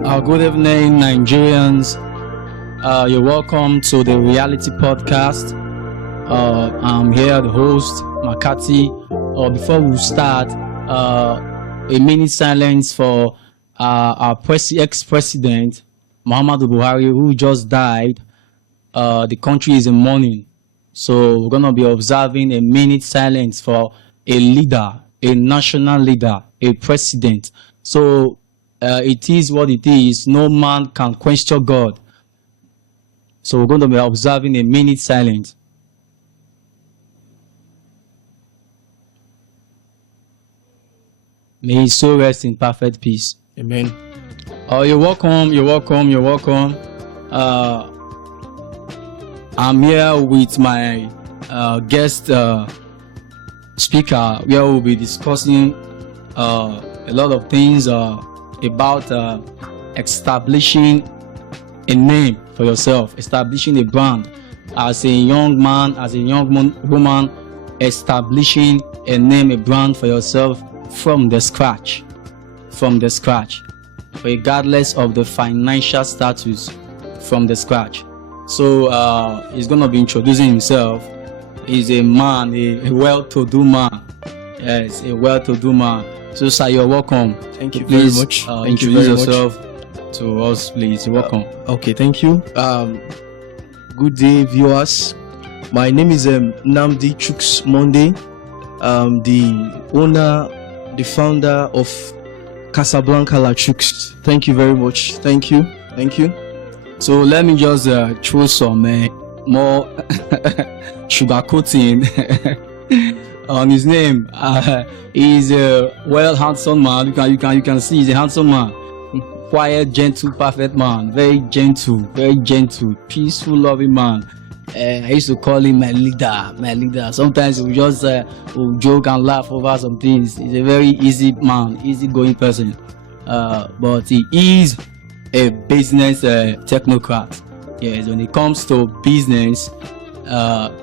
Good evening, Nigerians. You're welcome to the Reality Podcast. I'm here, the host, Makati. Before we start, a minute silence for our ex-president, Muhammadu Buhari, who just died. The country is in mourning. So we're going to be observing a minute silence for a leader, a national leader, a president. So it is what it is. No man can question God. So we're going to be observing a minute silence. May his soul rest in perfect peace. Amen. You're welcome. You're welcome. You're welcome. I'm here with my guest speaker, where we'll be discussing a lot of things about establishing a name for yourself, establishing a brand as a young man, as a young woman, establishing a name, a brand for yourself from the scratch, regardless of the financial status, from the scratch. So he's gonna be introducing himself. He's a man, a well-to-do man. Yes, a well-to-do man. So, sir, you're welcome. Thank you Please, very much. Introduce yourself to us, please. You're welcome. Okay, thank you. Good day, viewers. My name is Nnamdi Chuks Monday. The owner, the founder of Casablanca La Chuks. Thank you very much. Thank you. So let me just throw some more sugarcoating on his name. He's a handsome man. You can see he's a handsome man. Quiet, gentle, perfect man. Very gentle, peaceful, loving man. I used to call him my leader. Sometimes we just we'll joke and laugh over some things. He's a very easy man, easygoing person. But he is a business technocrat. Yes, when it comes to business,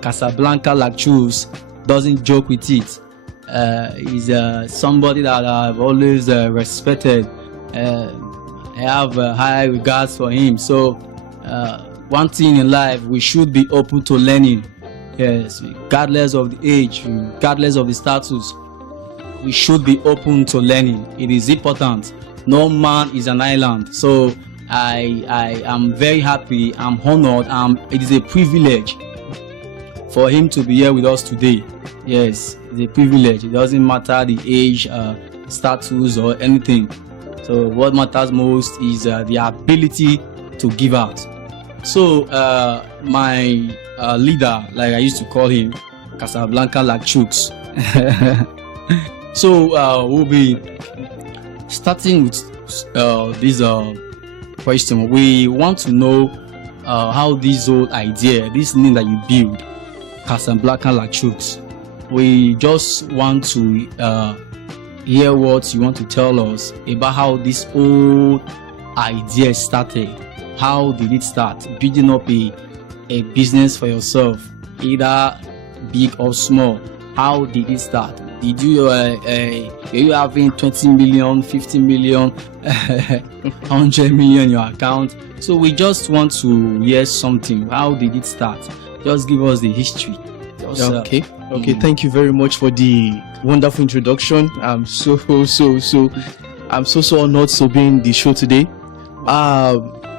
Casablanca La Chuks doesn't joke with it. He's somebody that I've always respected. I have high regards for him. So one thing in life, we should be open to learning. Yes, regardless of the age, regardless of the status, we should be open to learning. It is important. No man is an island. So I am very happy. I'm honored. It is a privilege for him to be here with us today. Yes, it's a privilege. It doesn't matter the age, status, or anything. So what matters most is the ability to give out. So my leader, like I used to call him, Casablanca La Chuks. So we'll be starting with this question. We want to know how this whole idea, this name that you build, Casablanca La Chuks. We just want to hear what you want to tell us about how this whole idea started. How did it start? Building up a business for yourself, either big or small. How did it start? Did you are you having 20 million, 50 million, 100 million in your account? So we just want to hear something. How did it start? Just give us the history. Okay. Thank you very much for the wonderful introduction. I'm so honored to be in the show today.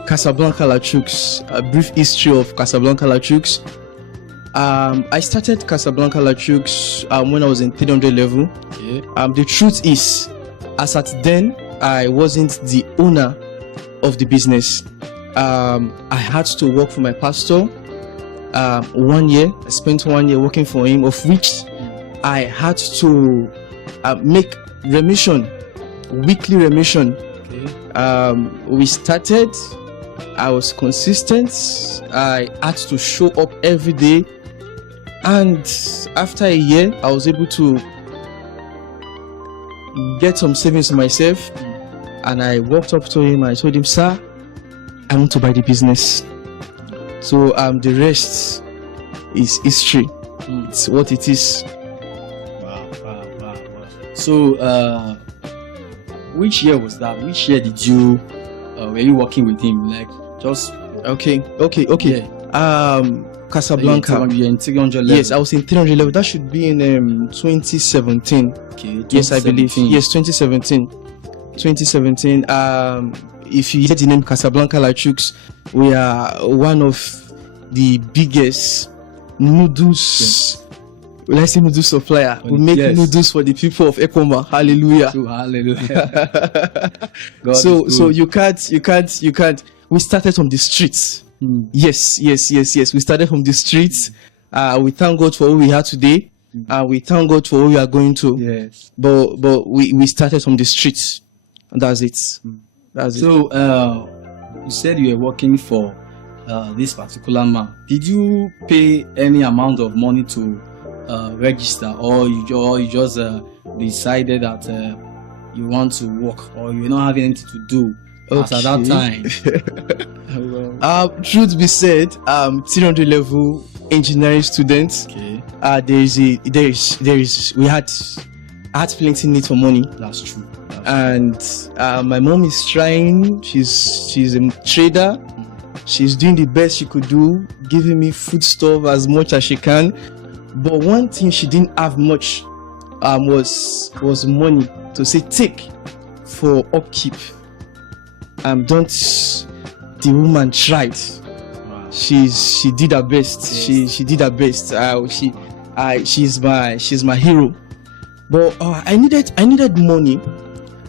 Casablanca La Chuks, a brief history of Casablanca La Chuks. I started Casablanca La Chuks when I was in 300 level. Okay. The truth is, as at then, I wasn't the owner of the business. I had to work for my pastor. 1 year, I spent 1 year working for him, of which I had to make remission, weekly remission. Okay. We started. I was consistent. I had to show up every day, and after a year, I was able to get some savings for myself. And I walked up to him. I told him, "Sir, I want to buy the business." So the rest is history. It's what it is. Wow. So which year was that? Which year did you were you working with him? Like, just Okay. Casablanca. You're in 300 level. Yes, I was in 300 level. That should be in 2017. Okay. Yes, I believe. 2017. Yes, 2017. If you hear the name Casablanca La Chooks, we are one of the biggest noodles. Will I say noodles supplier? We make Yes. noodles for the people of Ekoma. Hallelujah. True, hallelujah. God So is so good. you can't. We started from the streets. Yes. We started from the streets. We thank God for what we have today. We thank God for what we are going to. Yes. But we started from the streets. That's it. That's it. So, you said you were working for this particular man. Did you pay any amount of money to register, or you just decided that you want to work, or you're not having anything to do as at that time? Truth be said, 300 level engineering student. Okay, I had plenty need for money. that's true. And my mom is trying. She's a trader. She's doing the best she could do, giving me food stuff as much as she can. But one thing she didn't have much was money to say take for upkeep. Don't the woman tried. Wow. She did her best. Yes. She did her best. She's my hero. But I needed money.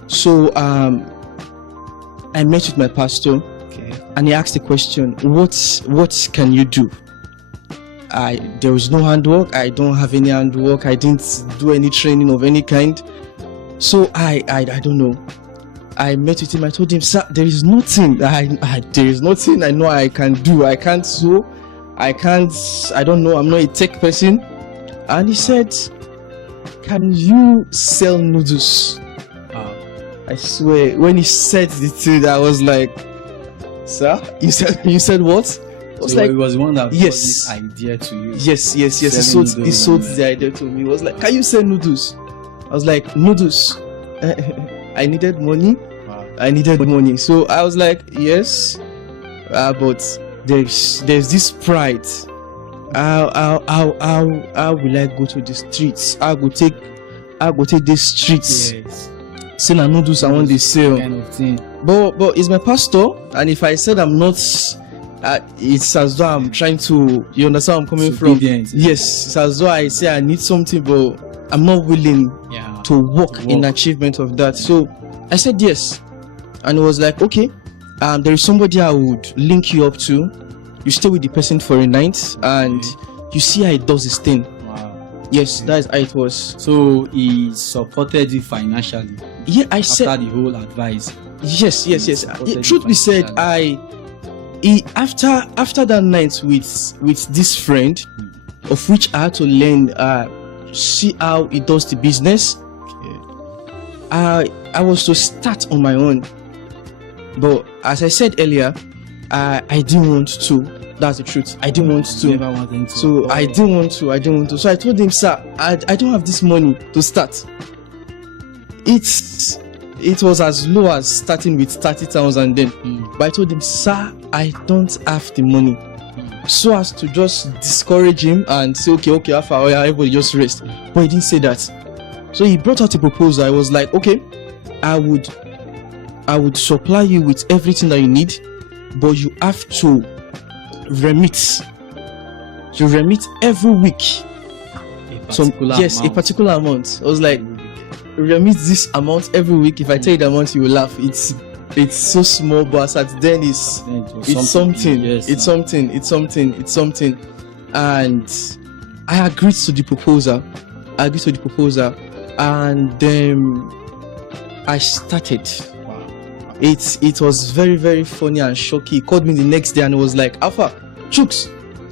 So I met with my pastor, Okay. and he asked the question, what can you do? There was no handwork. I don't have any handwork. I didn't do any training of any kind. So I don't know. I met with him. I told him, sir, there is nothing. There is nothing I know I can do. I can't sew. I don't know. I'm not a tech person. And he said, can you sell noodles? I swear, when he said the thing, I was like, sir, you said what? I was So like, it was one that yes. brought this idea to you. yes. He Selling sold noodles and the idea to me. He was like, can you sell noodles? I was like, noodles. I needed money. Wow. So I was like, yes, but there's this pride. How will I go to the streets? I go take these streets. Yes. Sell noodles I want to sell. Kind of thing. But it's my pastor, and if I said I'm not, it's as though I'm trying to. You understand where I'm coming from? Disobedient. Yes, it's as though I say I need something, but I'm not willing Yeah. to work in achievement of that. So I said yes, and it was like, okay, there is somebody I would link you up to. You stay with the person for a night, and you see how it does his thing. Wow. Yes, that is how it was. So he supported you financially Yeah, I after said the whole advice. yes. supported Truth be you said, after that night with this friend, of which I had to learn, see how he does the business. Okay. I was to start on my own, but as I said earlier, I didn't want to. That's the truth. I didn't want to. Never wanted to. So I didn't want to. So I told him, sir, I don't have this money to start. It was as low as starting with 30,000 then. But I told him, sir, I don't have the money. So as to just discourage him and say, okay, everybody just rest. But he didn't say that. So he brought out a proposal. I was like, okay, I would supply you with everything that you need, but you have to remit. You remit every week. A particular amount. I was like, remit this amount every week. If I tell you the amount, you will laugh. It's so small, but at then it's something. Yes, It's something. And I agreed to the proposal. And then I started. Wow. It was very, very funny and shocking. He called me the next day and was like, Alpha, Chooks.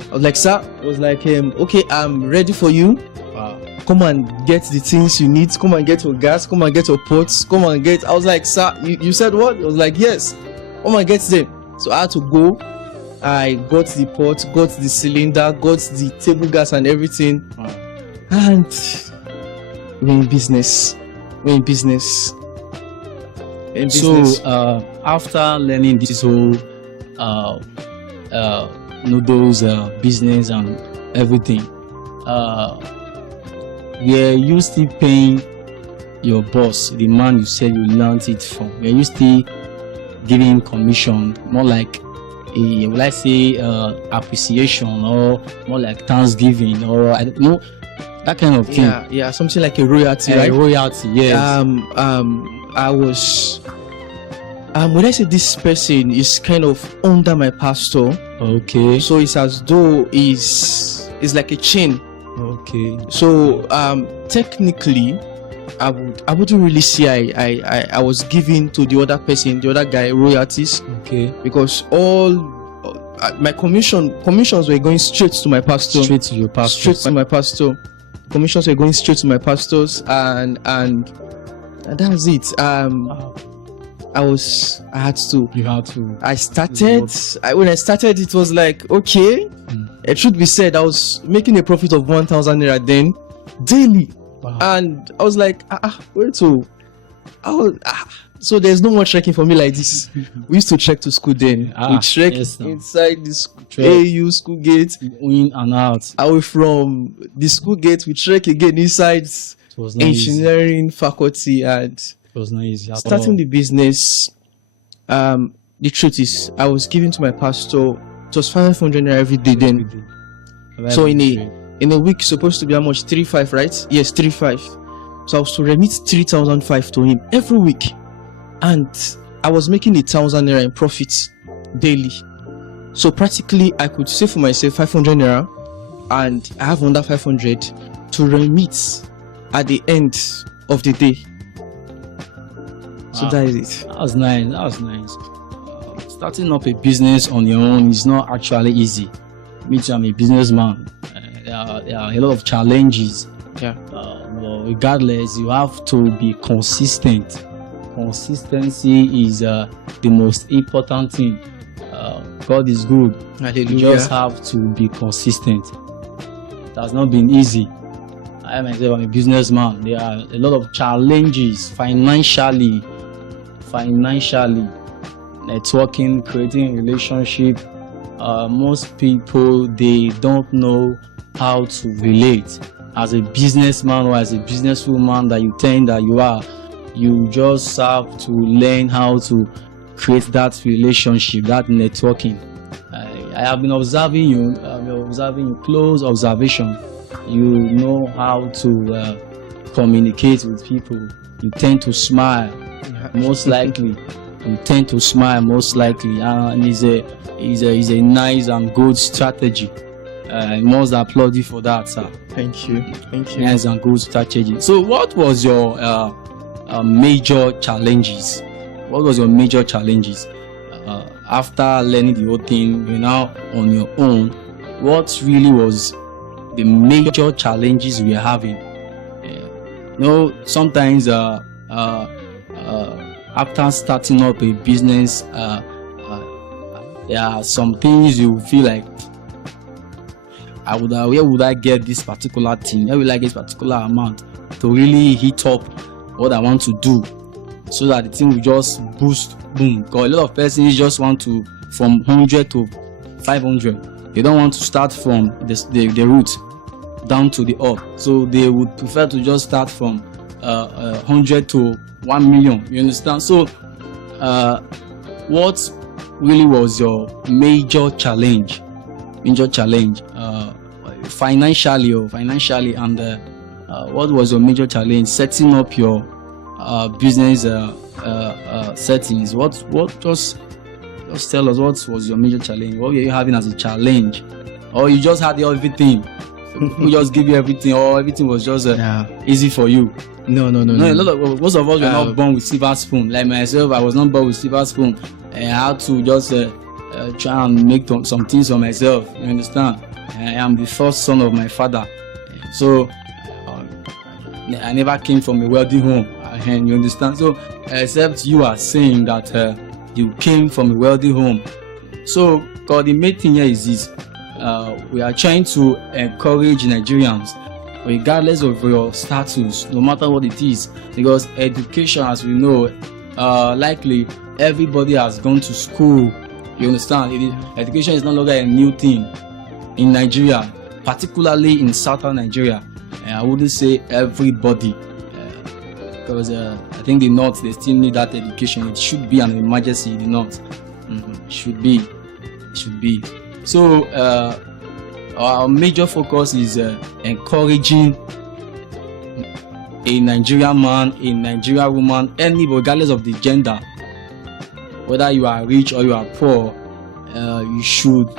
I was like, sir. I was like, okay, I'm ready for you. Wow. Come and get the things you need. Come and get your gas. Come and get your pots. Come and get. I was like, sir, you said what? I was like, yes. Come and get them. So I had to go. I got the pot, got the cylinder, got the table gas and everything. Wow. And we're in business. in So business. after learning this whole uh, noodles business and everything, were you still paying your boss, the man you said you learned it from? Were you still giving him commission, more like a, will I say, appreciation, or more like Thanksgiving, or I don't know, that kind of thing? Yeah, something like a royalty, right? Royalty, yes. I was when I say this person is kind of under my pastor, Okay. so it's as though it's like a chain. Okay. So technically, I wouldn't really say I was giving to the other person, the other guy, royalties, Okay. because all my commissions were going straight to my pastor. Straight to your pastor. Straight to my pastor. Commissions were going straight to my pastors, and that's it. I had to. You had to. When I started, it was like, okay, it should be said, I was making a profit of 1,000 naira then daily. Wow. And I was like, where to? So there's no more trekking for me like this. We used to trek to school then. We trek yes, now. inside the Trek. AU school gate. In and out. Away from the school gate, we trek again inside It was not easy. engineering faculty, and It was not easy at starting all. the business. The truth is, I was giving to my pastor. It was 500 naira every day then. So in a week, supposed to be how much? 3,500, right? Yes, 3,500. So I was to remit 3,500 to him every week, and I was making 1,000 naira in profits daily. So practically, I could save for myself 500 naira, and I have under 500 to remit at the end of the day. So Wow. that is it. That was nice. That was nice. Starting up a business on your own is not actually easy. Me too, I'm a businessman. There are a lot of challenges. Yeah. But regardless, you have to be consistent. Consistency is the most important thing. God is good. You Hallelujah. just have to be consistent. It has not been easy. I myself am a businessman. There are a lot of challenges financially, networking, creating a relationship. Most people, they don't know how to relate. As a businessman or as a businesswoman that you think that you are, you just have to learn how to create that relationship, that networking. I have been observing you, close observation. You know how to communicate with people. You tend to smile, most likely. You tend to smile, most likely, and it's a nice and good strategy. I must applaud you for that, sir. Thank you. Nice and good strategy. So, what was your major challenges? What was your major challenges after learning the whole thing? You're now on your own. What really was the major challenges we are having? Sometimes after starting up a business, there are some things you feel like, where would I get this particular thing? Where will I get this particular amount to really hit up what I want to do, so that the thing will just boost, boom? Because a lot of persons just want to from 100 to 500. They don't want to start from the root down to the up. So they would prefer to just start from 100 to 1 million. You understand? So, what really was your major challenge? Financially, and what was your major challenge setting up your business settings? What just tell us, what was your major challenge? What were you having as a challenge, or you just had everything? We just give you everything, or everything was just easy for you? No. Most of us were not born with silver spoon. Like myself, I was not born with silver spoon. I had to just try and make some things for myself. You understand? I am the first son of my father, so I never came from a wealthy home. You understand? So, except you are saying that you came from a wealthy home. So, the main thing here is this: we are trying to encourage Nigerians, regardless of your status, no matter what it is, because education, as we know, likely everybody has gone to school. You understand? Education is no longer a new thing in Nigeria, particularly in southern Nigeria. I wouldn't say everybody, because I think the north, they still need that education. It should be an emergency in the north. Should be. So our major focus is encouraging a Nigerian man, a Nigerian woman, any regardless of the gender, whether you are rich or you are poor, you should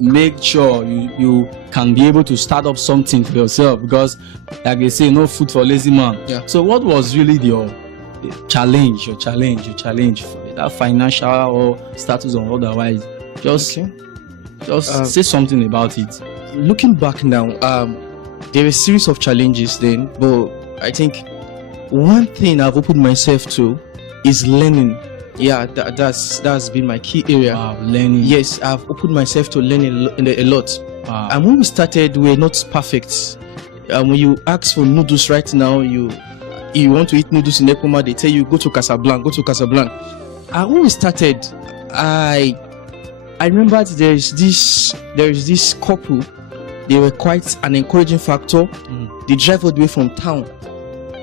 make sure you can be able to start up something for yourself, because like they say, no food for lazy man. Yeah. So what was really your challenge, that financial or status or otherwise? Just say something about it. Looking back now, there were a series of challenges then, but I think one thing I've opened myself to is learning. Yeah, that's been my key area. Wow, learning. Yes, I've opened myself to learning a lot. Wow. And when we started, we were not perfect. When you ask for noodles right now, you want to eat noodles in Ekoma, they tell you go to Casablanca. And when we started, I remember there is this couple. They were quite an encouraging factor. They drive all the way from town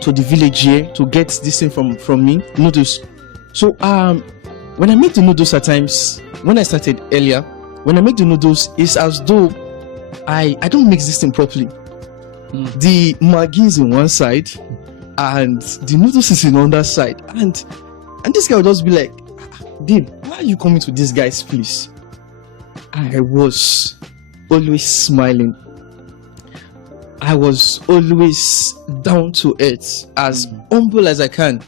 to the village here to get this thing from me, noodles. So when I make the noodles at times, when I started earlier, when I make the noodles, it's as though I don't mix this thing properly. The Maggi is in one side and the noodles is in the other side. And this guy would just be like, babe, why are you coming to this guy's place? I was always smiling. I was always down to earth, as humble as I can.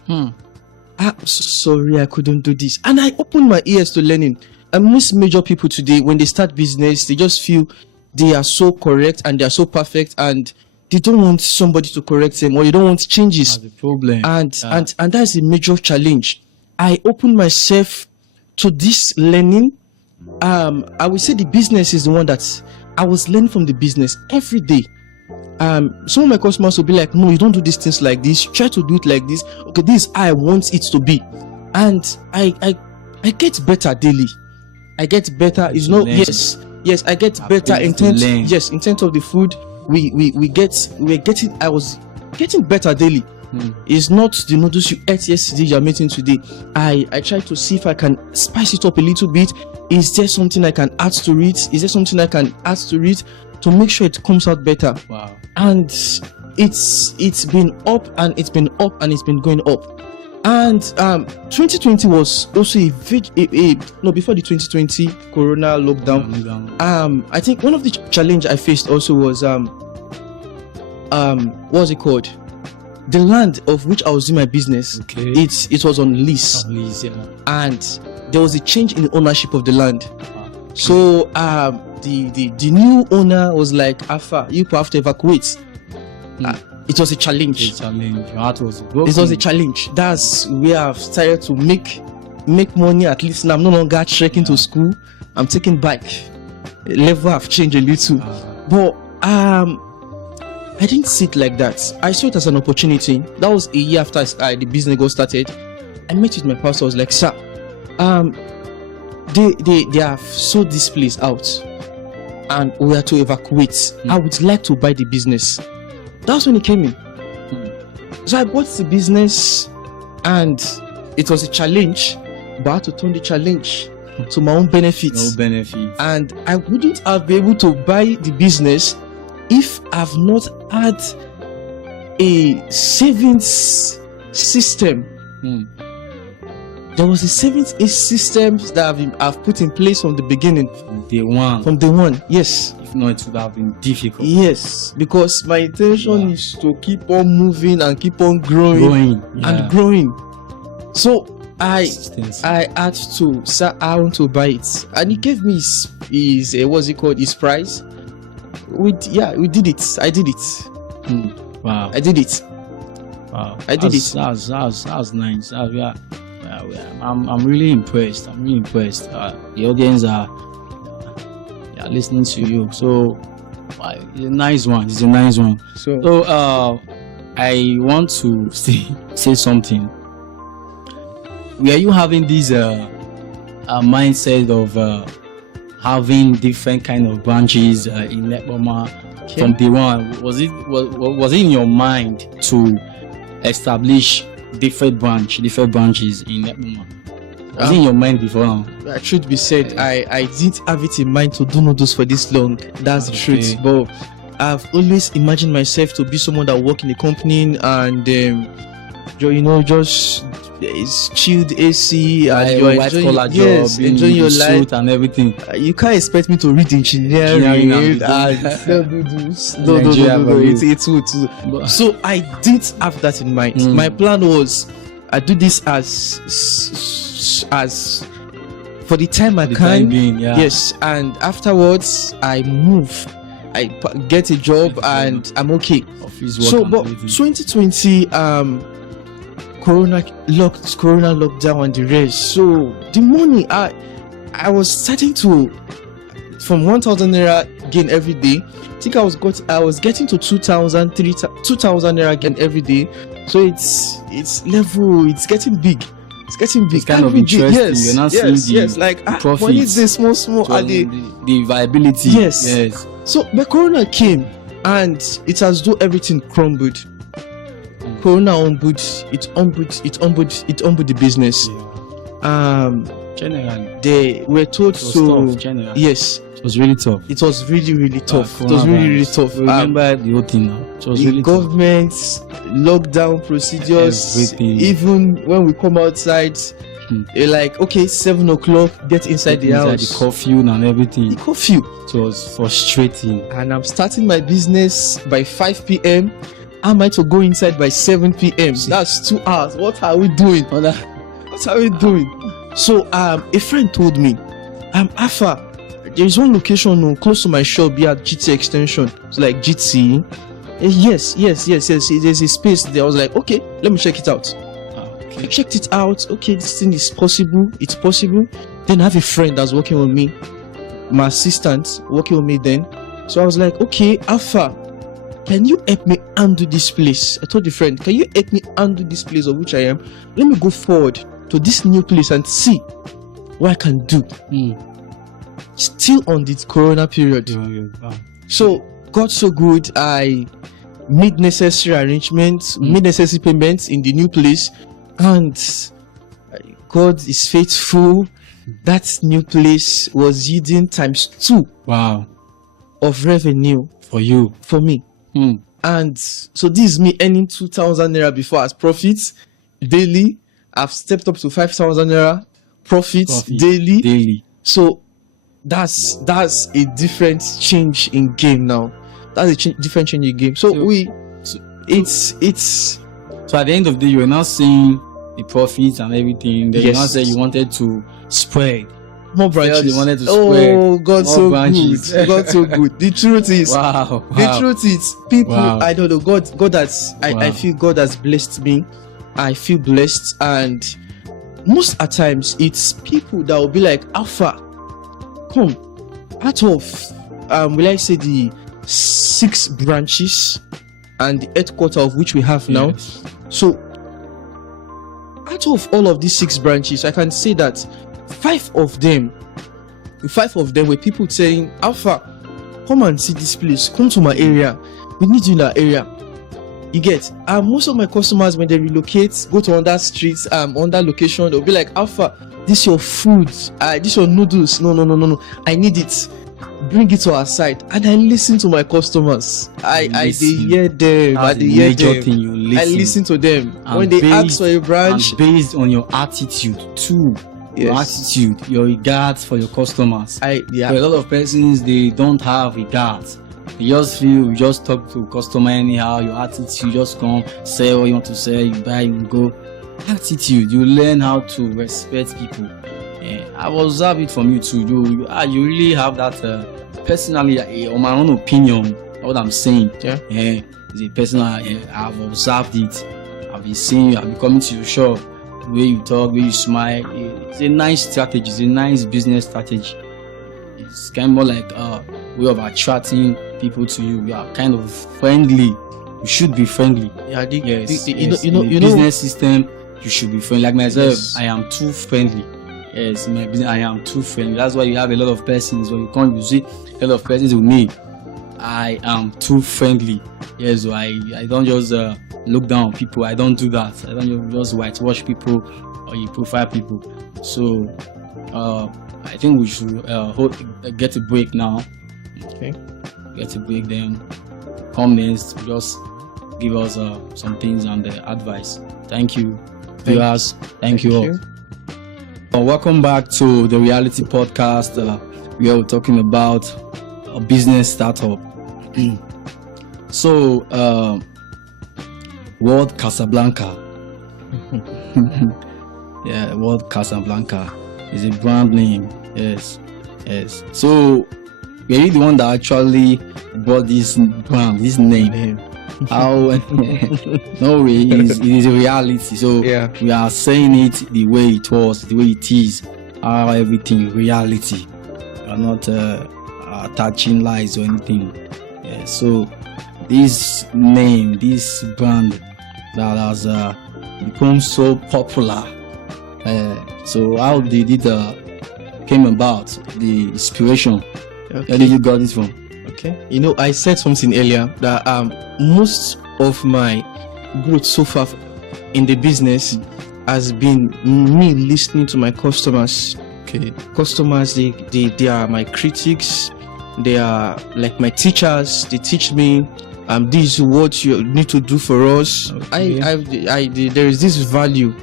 Sorry, I couldn't do this. And I opened my ears to learning. And most major people today, when they start business, they just feel they are so correct and they are so perfect, and they don't want somebody to correct them, or they don't want changes. That's the problem. And that's a major challenge. I opened myself to this learning. I would say the business is the one that I was learning from the business every day. Some of my customers will be like, no, you don't do these things like this, try to do it like this. Okay, this is how I want it to be. And I get better daily. I get better. It's not learn. Yes, I get better in terms of the food. I was getting better daily. It's not the noodles you ate yesterday you're making today. I try to see if I can spice it up a little bit. Is there something I can add to it? To make sure it comes out better. Wow. And it's been up and it's been up and it's been going up. And 2020 was also before the 2020 corona lockdown. I think one of the challenge I faced also was what's it called? The land of which I was doing my business. Okay. It was on lease. And there was a change in the ownership of the land. Wow. So the new owner was like, Alpha, you have to evacuate. It was a challenge. It was a challenge. That's where I've started to make money. At least now I'm no longer trekking to school. I'm taking bike. Level have changed a little. But I didn't see it like that. I saw it as an opportunity. That was a year after the business got started. I met with my pastor. I was like, sir, they have sold this place out and we are to evacuate. I would like to buy the business. That's when it came in. So I bought the business and it was a challenge, but I had to turn the challenge to my own benefits. No benefits. And I wouldn't have been able to buy the business if I've not had a savings system. There was a savings system that I've put in place from the beginning. From day one, yes. If not, it would have been difficult. Yes, because my intention is to keep on moving and keep on growing. So I had to say I want to buy it, and he gave me his price. We did it. I did it. Wow. I did it. Wow. I did it. That was nice. I'm really impressed. The audience are listening to you. So it's a nice one. So I want to say something. were you having this mindset of having different kind of branches in Nekboma from day one? Was it in your mind to establish different branches in Nekboma? Was it in your mind before now? Truth be said, I didn't have it in mind to do noodles for this long. That's the truth. But I've always imagined myself to be someone that work in a company and just it's chilled AC and you're enjoying, enjoying your life and everything. You can't expect me to read engineering and sell noodles. No, it's too. So I didn't have that in mind. My plan was I do this as for the time I can. Yes, and afterwards I move. I get a job and I'm okay. So, but 2020, Corona lockdown and the rest. So the money I was starting to from 1,000 naira gain every day. I think I was getting to 2,000 naira again every day. So it's level. It's getting big. It's kind of interesting. Yes, you're not seeing the like profits. When it's the small at the viability. Yes. So the Corona came and it's as though everything crumbled. Corona humbled the business. Generally, they were told so. Yes, it was really tough. It was really tough. It was really tough. Remember the whole thing now. It was the really government's lockdown procedures. Everything. Even when we come outside, they're like, okay, 7 o'clock, get inside the house. The curfew and everything. The curfew. It was frustrating. And I'm starting my business by 5 p.m. Am I to go inside by 7 p.m.? That's 2 hours. What are we doing? So a friend told me, Alpha, there is one location close to my shop here at GT Extension. It's like GT. Yes. There's a space there. I was like, okay, let me check it out. I checked it out. Okay, this thing is possible. It's possible. Then I have a friend that's working with me, my assistant working with me then. So I was like, okay, Alpha, can you help me undo this place? I told the friend, can you help me undo this place of which I am? Let me go forward to this new place and see what I can do. Still on the Corona period. So got so good, I made necessary arrangements, made necessary payments in the new place, and God is faithful. That new place was yielding ×2 of revenue for you, for me. And so this is me earning 2,000 naira before as profits daily. I've stepped up to 5,000 naira profits daily. So that's a different change in game now. That's a different change in game. So it's so at the end of the day, you're not seeing the profits and everything. Then you now say you wanted to spread more branches. You wanted to spread. Oh, God, so branches. Good. God, so good. The truth is, the truth is, people. I don't know. God has. I feel God has blessed me. I feel blessed, and most at times it's people that will be like, Alpha, come out of will I say the 6 branches and the headquarter of which we have now. So out of all of these 6 branches, I can say that 5 of them were people saying, Alpha, come and see this place, come to my area, we need you in that area. You get, most of my customers, when they relocate, go to another streets, another location, they'll be like, Alpha, this your food, this your noodles, no, I need it, bring it to our side. And I listen to my customers. I hear them. I listen to them and when they ask for a branch, and based on your attitude too. Your attitude, your regards for your customers. For a lot of persons, they don't have regards. You just feel, you just talk to customer anyhow, your attitude, you just come, say what you want to say, you buy, you go. Attitude, you learn how to respect people. I will observe it from you too. You really have that personally, on my own opinion, what I'm saying. It's a personal, I've observed it. I've been seeing you, I've been coming to your shop, the way you talk, the way you smile. It's a nice strategy, it's a nice business strategy. It's kind of more like a way of attracting people to you. You are kind of friendly. You should be friendly. The business system, you should be friendly. Like myself, Yes. I am too friendly. Yes, in my business, I am too friendly. That's why you have a lot of persons. When you come, you see a lot of persons with me. I am too friendly. Yes, so I don't just look down on people. I don't do that. I don't just whitewash people or you profile people. So I think we should get a break now. Okay. Get a break, then come next. Just give us some things and advice. Thank you, viewers. Thank you all. Welcome back to the Reality Podcast. We are talking about a business startup. So, World Casablanca. Yeah, World Casablanca is a brand name. Yes. So, we're the one that actually brought this brand, this name. How? No way, it is a reality. So, Yeah. we are saying it the way it was, the way it is. How everything reality. We are not attaching lies or anything. Yeah, so this name, this brand that has become so popular. So how did it came about? The inspiration. Where did you got it from? Okay. You know, I said something earlier that most of my growth so far in the business has been me listening to my customers. Okay. Customers, they are my critics. They are like my teachers. They teach me this is what you need to do for us. Okay. There is this value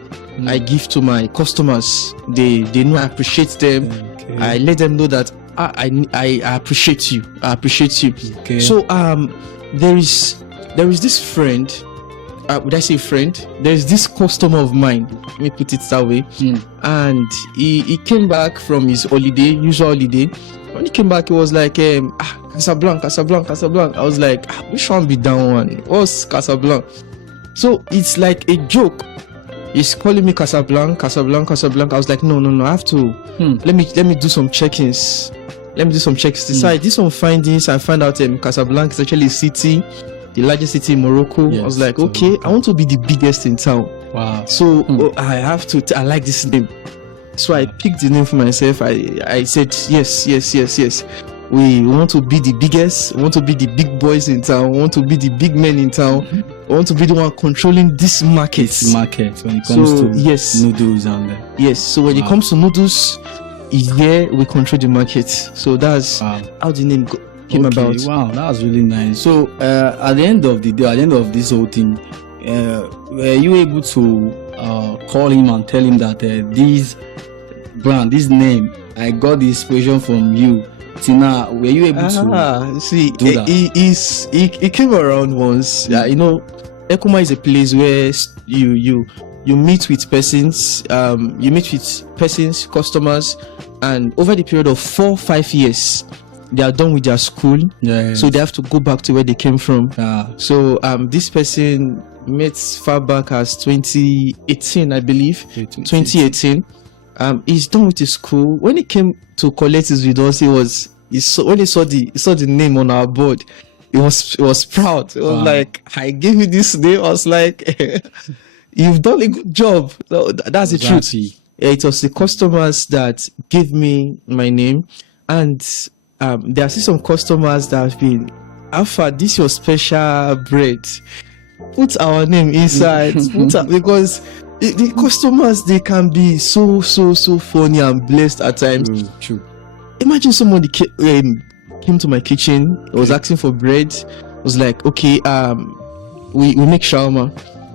I give to my customers. They know I appreciate them. Okay. I let them know that I appreciate you. I appreciate you. Okay. So there is this friend. Would I say friend? There is this customer of mine. Let me put it that way. And he came back from his holiday, usual holiday. When he came back, he was like, Casablanca. I was like, which one be that one? What's Casablanca? So it's like a joke. He's calling me Casablanca. I was like, no, I have to. Let me do some check-ins. So I did some findings. I found out Casablanca is actually a city, the largest city in Morocco. Yes, I was like, okay, I want to be the biggest in town. Wow. So I have to. I like this name. So I picked the name for myself. I said yes. We want to be the biggest. We want to be the big boys in town. We want to be the big men in town. We want to be the one controlling this market. When it comes to yes, noodles and yes. So when it comes to noodles, we control the market. So that's how the name came about. Wow, that's really nice. So at the end of the day, at the end of this whole thing, were you able to call him and tell him that this brand, this name, I got the inspiration from you? Tina, were you able to see do that? He came around once. You know, Ekuma is a place where you meet with persons, customers, and over the period of 4-5 years, they are done with their school. Yes. So they have to go back to where they came from. So this person met far back as 2018, I believe. 2018. He's done with his school. When he came to collect his results, when he saw the name on our board, he was proud. He was like, I gave you this name. I was like, you've done a good job. So that's the truth. It was the customers that gave me my name, and there are still some customers that have been, Alpha, this your special bread. Put our name inside. Because the customers, they can be so funny and blessed at times. True. Imagine somebody came to my kitchen, was asking for bread. Was like, okay, we make shawarma.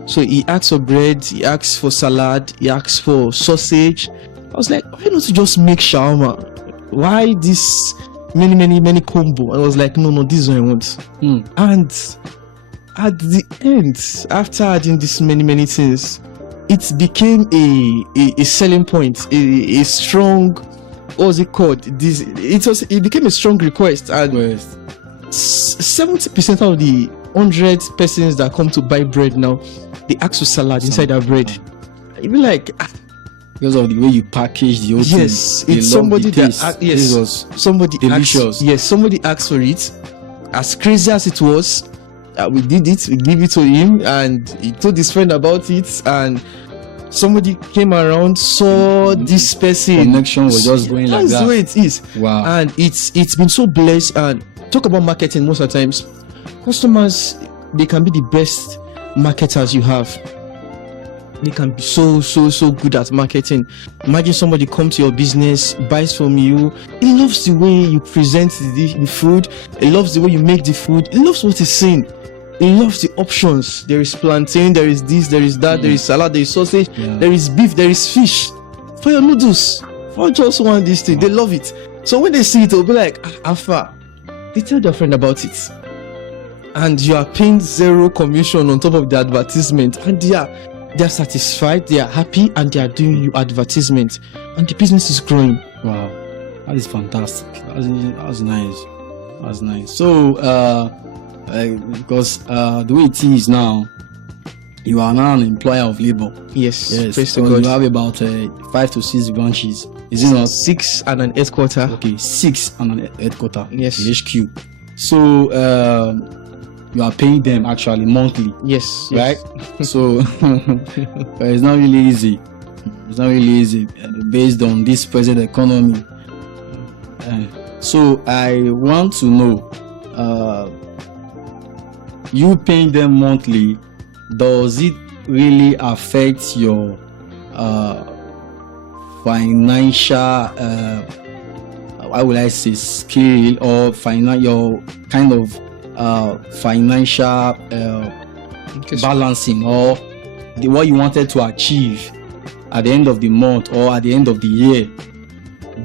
So he asked for bread, he asked for salad, he asked for sausage. I was like, why not just make shawarma? Why this many combo? I was like, no, this is what I want. And at the end, after adding this many things, it became a selling point, a strong, what was it called? It became a strong request, and 70% of the 100 persons that come to buy bread now, they ask for salad inside their bread. You'd be like, because of the way you package the whole thing. Yes, it's somebody that somebody delicious. Somebody asked for it. As crazy as it was, we did it. We gave it to him, and he told his friend about it, and somebody came around, saw this person. Connection was just going like That's that. the way it is. Wow. And it's been so blessed. And talk about marketing, most of the times, customers, they can be the best marketers you have. They can be so good at marketing. Imagine somebody comes to your business, buys from you. He loves the way you present the food. He loves the way you make the food. He loves what he's saying. He loves the options. There is plantain, there is this, there is that, there is salad, there is sausage, there is beef, there is fish. For your noodles, for just one this thing, they love it. So when they see it, they'll be like, Alpha. They tell their friend about it. And you are paying 0 commission on top of the advertisement. And they are satisfied, they are happy, and they are doing you advertisement. And the business is growing. Wow. That is fantastic. That's nice. That's nice. So, because the way it is now, you are now an employer of labor. Yes. Praise so God. You have about 5 to 6 branches. Is it not? 6 and an headquarter. Okay, 6 and an headquarter. Yes. The HQ. So you are paying them actually monthly. Yes. Right. So but it's not really easy. It's not really easy based on this present economy. So I want to know, you paying them monthly, does it really affect your financial, how will I say, skill or your kind of financial balancing, or what you wanted to achieve at the end of the month or at the end of the year,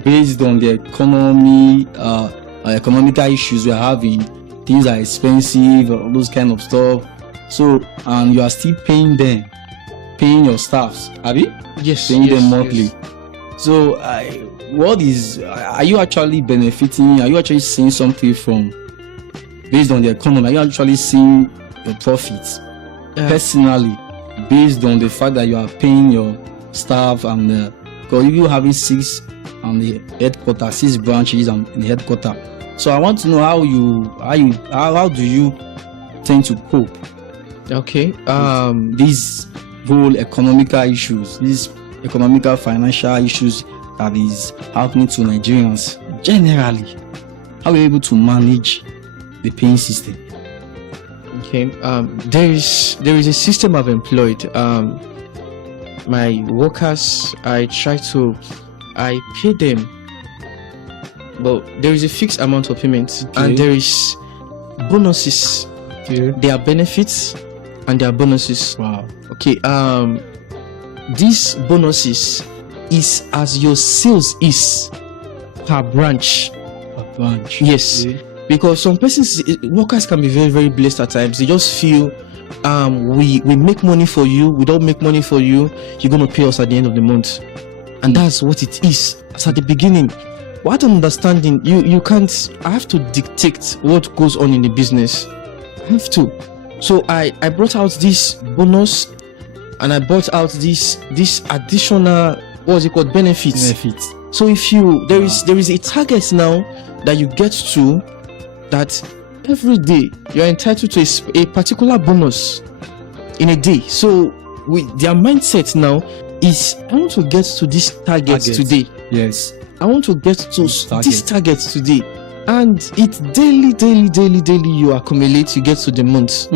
based on the economical issues we're having? Things are expensive, all those kind of stuff. So, and you are still paying your staffs, Abby? Yes. Paying them monthly. Yes. So, are you actually benefiting? Are you actually seeing something from, based on the economy? Are you actually seeing your profits personally, based on the fact that you are paying your staff, and because you having 6 on the headquarters, 6 branches and the headquarters. So I want to know how do you tend to cope? Okay. These whole economical issues, these economical financial issues that is happening to Nigerians generally. How are you able to manage the paying system? Okay. There is a system I've employed. My workers, I pay them. But there is a fixed amount of payment, and there is bonuses. Okay. There are benefits and there are bonuses. Wow. Okay. These bonuses is as your sales is per branch. Per branch. Yes. Okay. Because some persons, workers can be very, very blessed at times. They just feel, we make money for you. We don't make money for you. You're gonna pay us at the end of the month, and that's what it is. As at the beginning. What I'm understanding, you can't. I have to dictate what goes on in the business. I have to. So I brought out this bonus, and I brought out this additional, what's it called, benefits. So if there is a target now that you get to, that every day you're entitled to a particular bonus in a day. So their mindset now is, I want to get to this target today. Yes. I want to get to this target today, and it's daily you accumulate, you get to the month.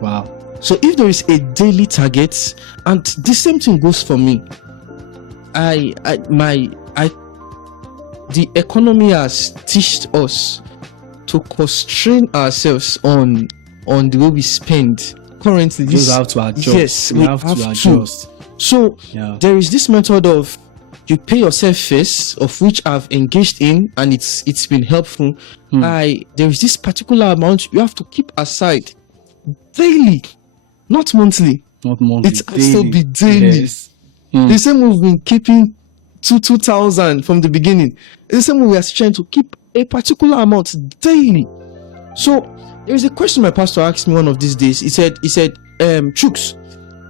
Wow. So if there is a daily target, and the same thing goes for me, the economy has taught us to constrain ourselves on the way we spend. Currently, you have to adjust. Yes, we have to adjust. So there is this method of, you pay yourself first, of which I've engaged in, and it's been helpful. There is this particular amount you have to keep aside daily, not monthly. Not monthly. It has to be daily. Yes. The same way we've been keeping 2,000 from the beginning. The same way we are trying to keep a particular amount daily. So there is a question my pastor asked me one of these days. He said, Chooks,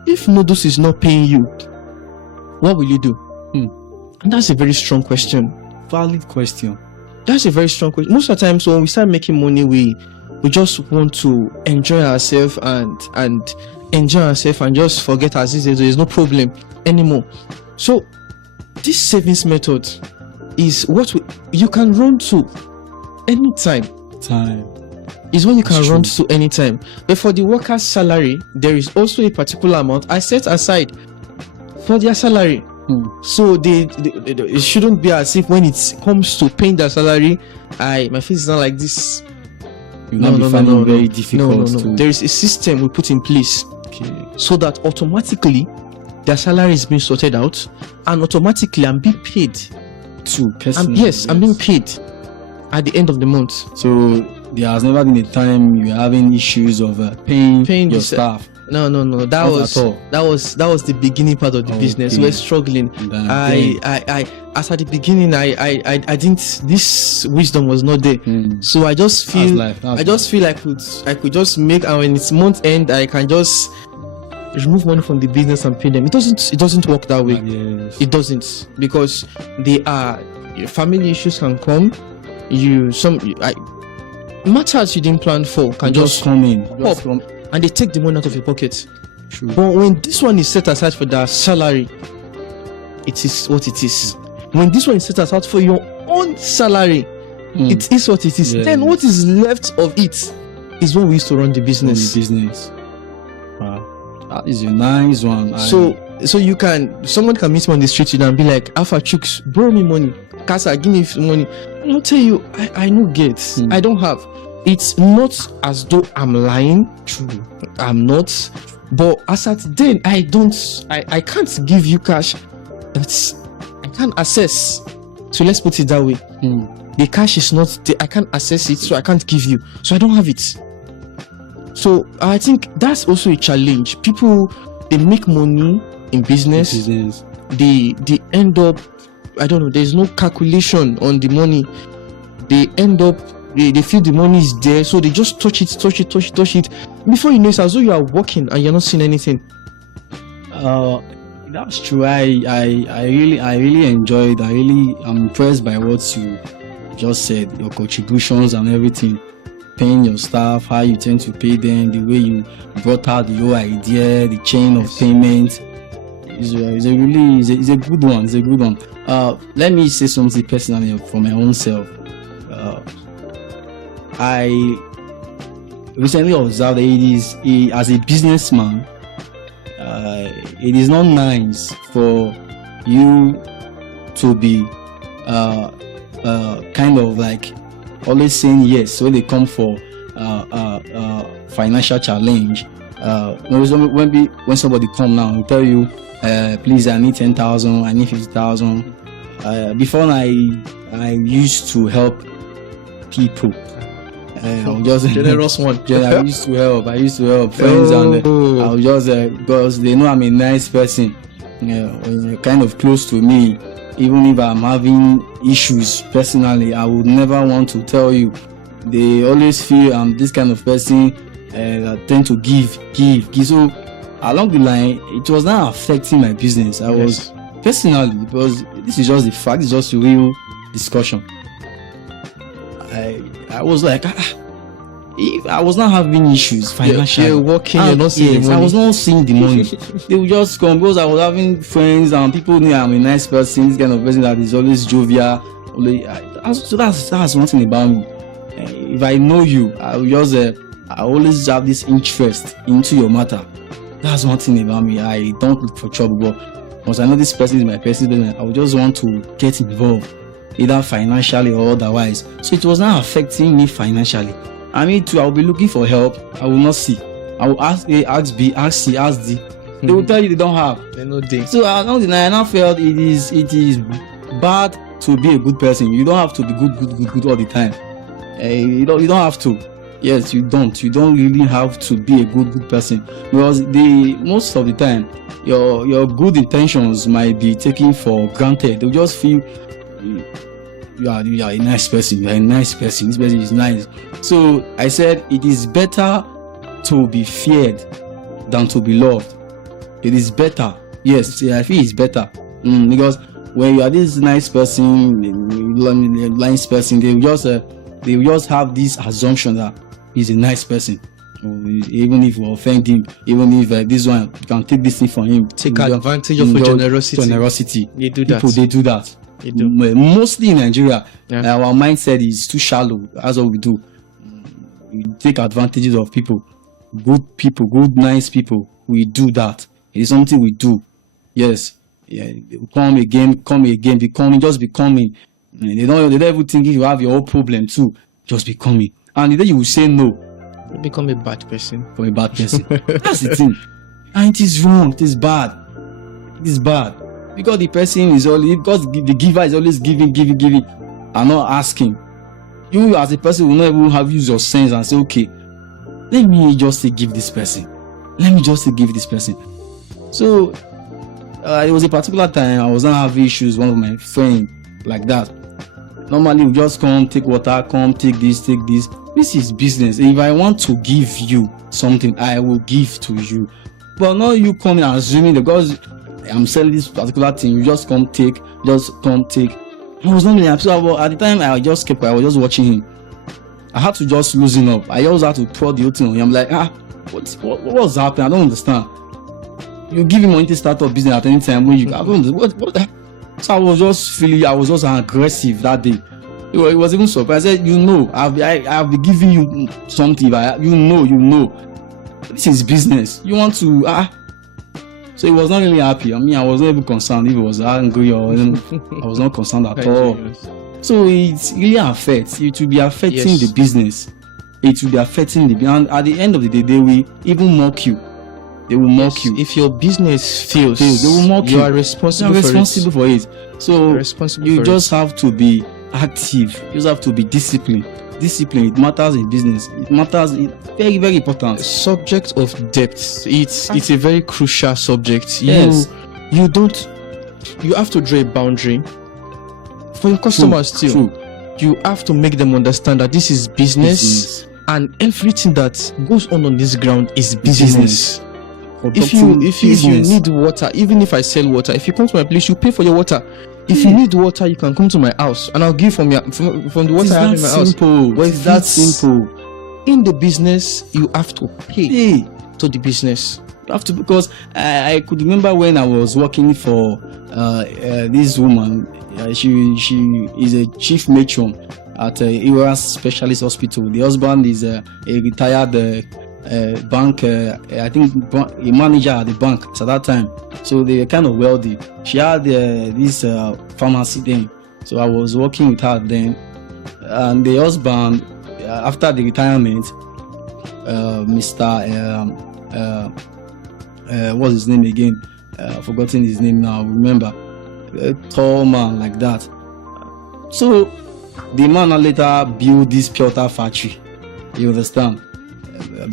if Noodles is not paying you, what will you do? And that's a very strong question. Valid question. That's a very strong question. Most of the times when we start making money, we just want to enjoy ourselves and enjoy ourselves and just forget as if there is no problem anymore. So this savings method is what you can run to anytime. Is what you can run to anytime. But for the worker's salary, there is also a particular amount I set aside for their salary. So it shouldn't be as if when it comes to paying their salary, my face is not like this. No, very difficult. No. There is a system we put in place, so that automatically their salary is being sorted out, and automatically I'm being paid too. Personally, yes, I'm being paid at the end of the month. So there has never been a time you're having issues of paying your staff. No. That was the beginning part of the business. We're struggling. As at the beginning, I didn't. This wisdom was not there. So I just feel I could just make, and when it's month end, I can just remove money from the business and pay them. It doesn't work that way. Yes. It doesn't, because family issues can come. Matters you didn't plan for can just come in. And they take the money out of your pocket. True. But when this one is set aside for their salary, it is what it is. When this one is set aside for your own salary, it is what it is. Then what is left of it is what we used to run the business. Wow, that is a nice one. So someone can meet me on the street and be like, Alpha Chooks, borrow me money. Casa, give me money. And I'll tell you, I no get. I don't have. It's not as though I'm lying. True. I'm not. But as at then, I can't give you cash that's I can't access. So let's put it that way. The cash is not there. I can't access it, so I can't give you. So I don't have it. So I think that's also a challenge. People, they make money in business. They end up, I don't know, there's no calculation on the money. They end up, they feel the money is there, so they just touch it. Before you know, it's as though you are working and you're not seeing anything. That's true. I really enjoyed. I'm impressed by what you just said. Your contributions and everything, paying your staff, how you tend to pay them, the way you brought out the whole idea, the chain of payment. It's a good one. It's a good one. Let me say something personally for my own self. I recently observed that as a businessman, it is not nice for you to be kind of like always saying yes when they come for financial challenge. When somebody come now and tell you, please, I need 10,000, I need 50,000. Before I used to help people. I'm just generous one. I used to help friends, and I was just because they know I'm a nice person. When you're kind of close to me, even if I'm having issues personally, I would never want to tell you. They always feel I'm this kind of person that tend to give. So along the line, it was not affecting my business. I was personally, because this is just the fact, it's just a real discussion. I was like, if I was not having issues financially, you're working, you're not seeing the money. I was not seeing the money. They would just come because I was having friends and people knew I'm a nice person, this kind of person that is always jovial. So that's one thing about me. If I know you, I will just I always have this interest into your matter. That's one thing about me. I don't look for trouble, but once I know this person is my person, I would just want to get involved, either financially or otherwise. So it was not affecting me financially. I mean, too, I'll be looking for help. I will not see. I will ask A, ask B, ask C, ask D. They will tell you they don't have. They know they. So I now felt it is bad to be a good person. You don't have to be good all the time. You don't have to. Yes, you don't. You don't really have to be a good person, because most of the time your good intentions might be taken for granted. They'll just feel you are a nice person. You are a nice person. This person is nice. So I said it is better to be feared than to be loved. It is better. Yes, I feel it's better because when you are this nice person, they will just have this assumption that he's a nice person. even if we offend him, even if this one, you can take this thing from him. Take You advantage of your generosity. Generosity. They do that. People, they do that. They do. Mostly in Nigeria, Yeah. our mindset is too shallow. That's what we do. We take advantages of people, good, nice people. We do that. It is something we do. Yes. Yeah. Come again, just becoming. They don't even think you have your own problem too. Just becoming. And the day you will say no You become a bad person. for a bad person. That's the thing. And it is wrong. It is bad. It is bad. Because the person is always, because the giver is always giving, and not asking. You as a person will not even have used your sense and say, okay, let me just say give this person. So there was a particular time I was not having issues with one of my friends like that. Normally we just come, take water, come, take this. This is business. If I want to give you something, I will give to you. But not you coming and assuming that because I'm selling this particular thing, you just come take. I was not really happy. So at the time I just kept quiet. I was just watching him. I had to just loosen up. I always had to pour the whole thing on him. I'm like, what was happening? I don't understand. You give him money to start up business at any time when you what? So I was just aggressive that day. He was even surprised. I said, I've been giving you something, but you know. This is business. You want to So he was not really happy. I mean, I was not even concerned if he was angry or I was not concerned at all. So it really affects. It will be affecting the business. It will be affecting and at the end of the day, they will even mock you. They will mock you. If your business fails, they will mock you. You are responsible for it. So you just have to be active. You just have to be disciplined. It matters in business. It matters. It's very, very important. Subject of debt. It's a very crucial subject. Yes. You have to draw a boundary for your customers too. True. You have to make them understand that this is business. And everything that goes on this ground is business. If you need water, even if I sell water, if you come to my place, you pay for your water. If you need water, you can come to my house and I'll give from the water I have in my house. Well, it's that simple. In the business, you have to pay to the business. You have to, because I could remember when I was working for this woman. She is a chief matron at ERAS Specialist Hospital. The husband is a retired bank, I think a manager at the bank at that time. So they were kind of wealthy. She had this pharmacy then. So I was working with her then. And the husband, after the retirement, what's his name again? Forgotten his name now. Remember, a tall man like that. So the man later built this pure water factory. You understand?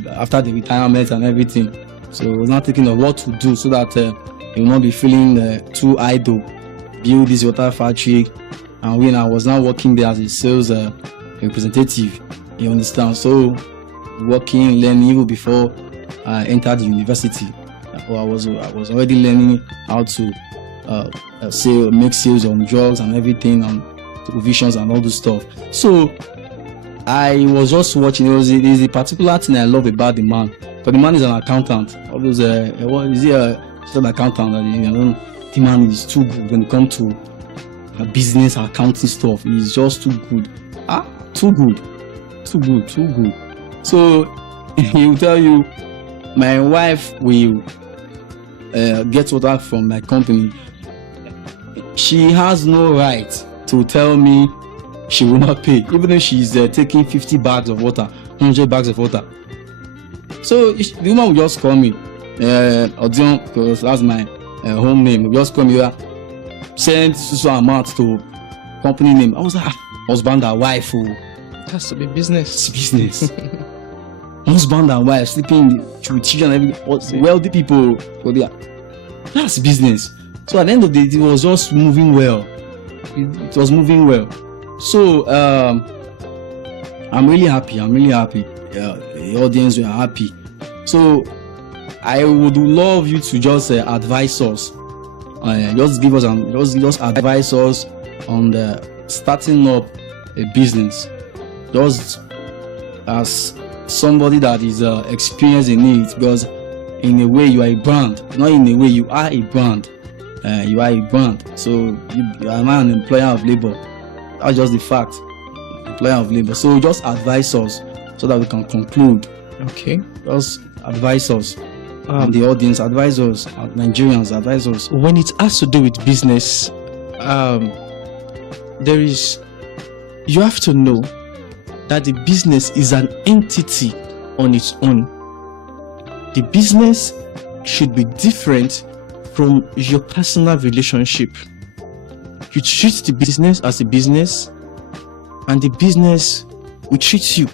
After the retirement and everything, so I was not thinking of what to do so that he will not be feeling too idle. Build this water factory, and when I was now working there as a sales representative, you understand. So working, learning even before I entered the university. I was already learning how to make sales on drugs and everything, on provisions and all this stuff. So I was just watching. There's a particular thing I love about the man. But the man is an accountant. All those what is he an accountant? The man is too good when it comes to business accounting stuff. He's just too good. Too good. So he will tell you, my wife will get water from my company. She has no right to tell me she will not pay, even if she's taking 50 bags of water, 100 bags of water. So the woman will just call me, Odion, because that's my home name. Will just call me, send so amount to company name. I was like, husband and wife. That's to be business. It's business. Husband and wife sleeping with children and everything. Wealthy people. That's business. So at the end of the day, it was just moving well. It was moving well. So I'm really happy. The audience were happy. So I would love you to just advise us. Just give us just advise us on the starting up a business. Just as somebody that is experienced in it, because in a way you are a brand, not in a way you are a brand. You are a brand. So you are an employer of labor. That's just the fact. Employer of labor. So just advise us so that we can conclude. Okay. Just advise us. The audience, advise us. Nigerians, advise us. When it has to do with business, you have to know that the business is an entity on its own. The business should be different from your personal relationship. You treat the business as a business, and the business will treat you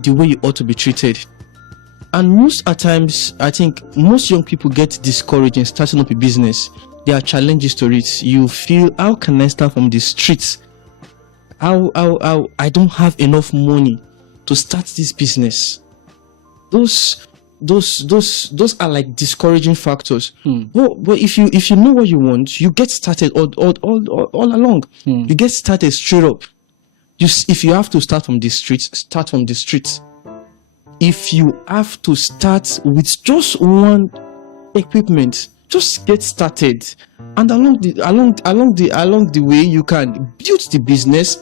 the way you ought to be treated. And most at times, I think most young people get discouraged in starting up a business. There are challenges to it. You feel, how can I start from the streets? How I don't have enough money to start this business. Those are like discouraging factors. But if you know what you want, you get started all along. You get started straight up. If you have to start from the streets, start from the streets. If you have to start with just one equipment, just get started, and along the way you can build the business.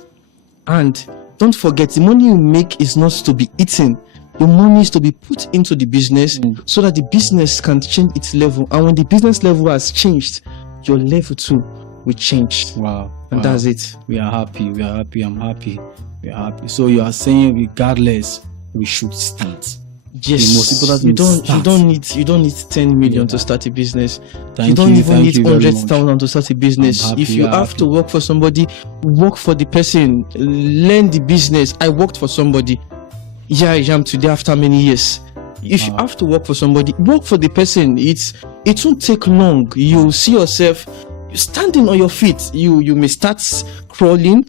And don't forget, the money you make is not to be eaten. The money is to be put into the business so that the business can change its level. And when the business level has changed, your level too will change. Wow. And that's it. We are happy. I'm happy. We are happy. So you are saying, regardless, we should start. Yes. The most important you don't need 10 million to start a business. You don't you, even need you very 100,000 to start a business. happy, If you we are have to work for somebody, work for the person, learn the business. I worked for somebody. Here I am today after many years. If you have to work for somebody, work for the person. It won't take long. You'll see yourself standing on your feet. You may start crawling,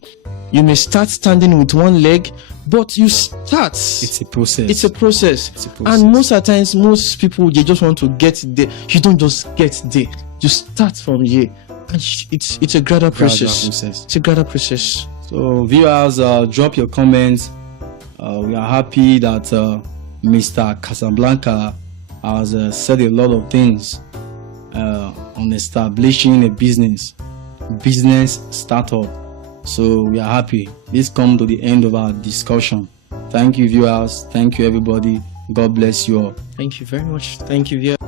you may start standing with one leg, but you start. It's a process. It's a process. It's a process. And most of the times, most people, they just want to get there. You don't just get there. You start from here. And it's a gradual process. It's a gradual process. So viewers, drop your comments. We are happy that Mr. Casablanca has said a lot of things on establishing a business startup. So we are happy. This comes to the end of our discussion. Thank you, viewers. Thank you, everybody. God bless you all. Thank you very much. Thank you, viewer.